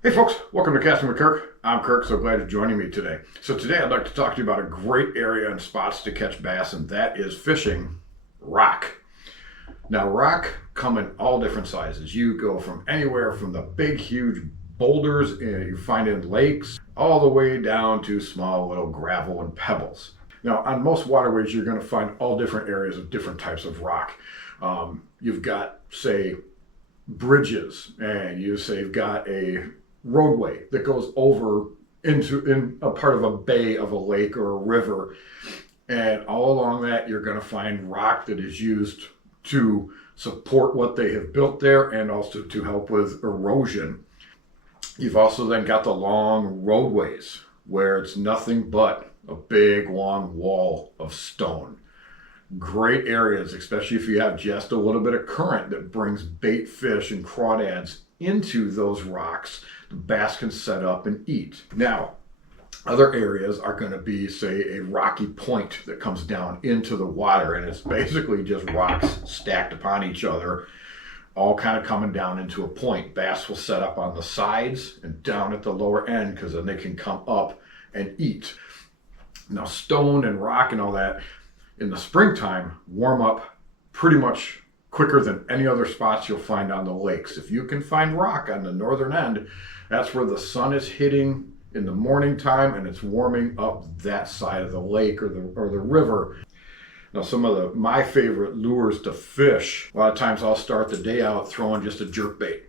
Hey folks, welcome to Casting with Kirk. I'm Kirk, so glad you're joining me today. So today I'd like to talk to you about a great area and spots to catch bass, and that is fishing rock. Now rock come in all different sizes. You go from anywhere from the big huge boulders you find in lakes all the way down to small little gravel and pebbles. Now on most waterways you're going to find all different areas of different types of rock. You've got, say, bridges, and you've got a roadway that goes over in a part of a bay of a lake or a river, and all along that you're going to find rock that is used to support what they have built there and also to help with erosion. You've also then got the long roadways where it's nothing but a big long wall of stone. Great areas, especially if you have just a little bit of current that brings bait fish and crawdads into those rocks. The bass can set up and eat. Now, other areas are going to be, say, a rocky point that comes down into the water, and it's basically just rocks stacked upon each other, all kind of coming down into a point. Bass will set up on the sides and down at the lower end because then they can come up and eat. Now, stone and rock and all that in the springtime warm up pretty much quicker than any other spots you'll find on the lakes. If you can find rock on the northern end, that's where the sun is hitting in the morning time and it's warming up that side of the lake or the river. Now some of my favorite lures to fish, a lot of times I'll start the day out throwing just a jerk bait.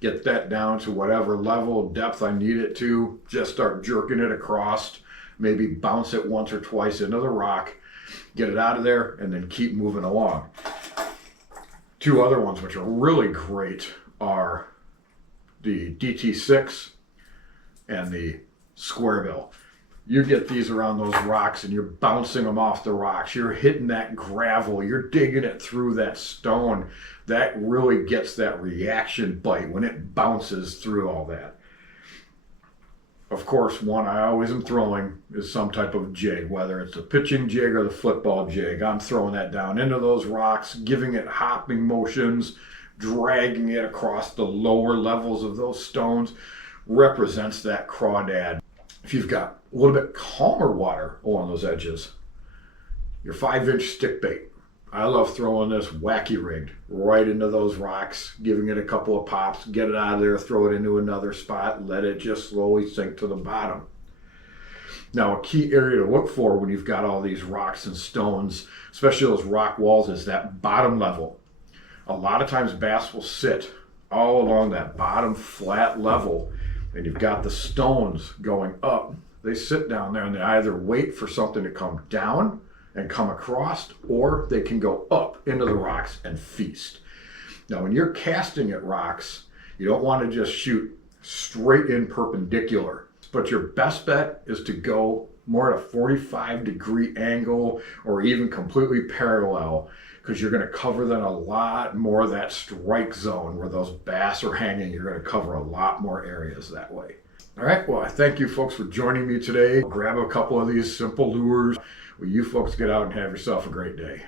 Get that down to whatever level of depth I need it to, just start jerking it across, maybe bounce it once or twice into the rock, get it out of there, and then keep moving along. Two other ones which are really great are the DT6 and the square bill. You get these around those rocks and you're bouncing them off the rocks. You're hitting that gravel. You're digging it through that stone. That really gets that reaction bite when it bounces through all that. Of course, one I always am throwing is some type of jig, whether it's a pitching jig or the football jig. I'm throwing that down into those rocks, giving it hopping motions, dragging it across the lower levels of those stones. Represents that crawdad. If you've got a little bit calmer water along those edges, your 5-inch stick bait. I love throwing this wacky rigged right into those rocks, giving it a couple of pops, get it out of there, throw it into another spot, let it just slowly sink to the bottom. Now, a key area to look for when you've got all these rocks and stones, especially those rock walls, is that bottom level. A lot of times bass will sit all along that bottom flat level, and you've got the stones going up. They sit down there and they either wait for something to come down and come across, or they can go up into the rocks and feast. Now, when you're casting at rocks, you don't want to just shoot straight in perpendicular, but your best bet is to go more at a 45-degree angle or even completely parallel, because you're going to cover then a lot more of that strike zone where those bass are hanging. You're going to cover a lot more areas that way. All right, well, I thank you folks for joining me today. Grab a couple of these simple lures. Well, you folks get out and have yourself a great day.